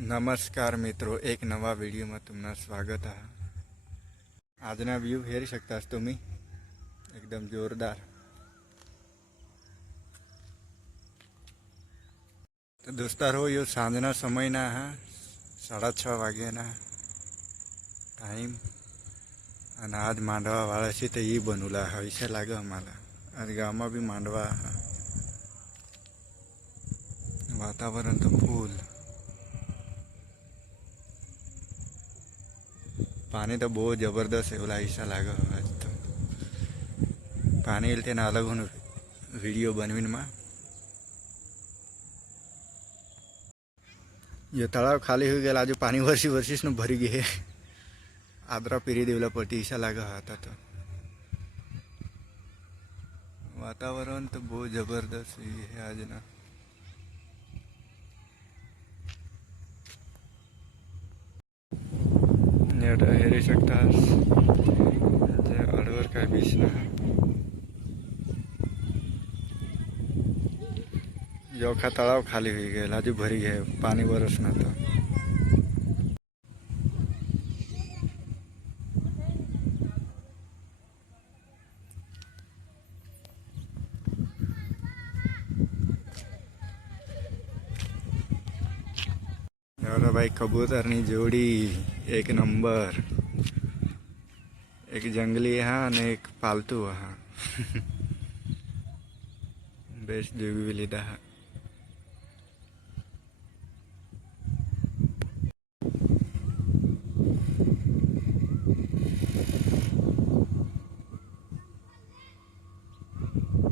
नमस्कार मित्रों, एक नवा व्हिडिओ में तुम्हाला स्वागत आहे. आजना व्यू हेरू शकतास तुम्ही, एकदम जोरदार. तो दोस्तारो, यो सांजना समय ना हा 6:30 वागे ना टाइम. અને આજ માંડવા વાળા છે તો એ બનુલા હૈસે લાગે અમારા. આજ ગામમાં બી માંડવા. વાતાવરણ તો ફૂલ. पानी तो बहुत जबरदस्त है. ऐसा लगा आज तो पानी इलते ना अलग होने वीडियो बनवीन में. ये तलाव खाली हो गया. आज पानी वर्षी न भरी गए. आदरा पीरी देवला पड़ती ऐसा लगा था. तो वातावरण तो बहुत जबरदस्त है आज ना. हेरू शकतास अडवर काय बीच ना योखा तलाव खाली हुई गए. आज भरी गए पानी बरस ना. तो भाई कबूतरनी जोड़ी एक नंबर. एक जंगली हाँ ने एक पालतू हाँ. बेस्ट जोगी भी लीधा.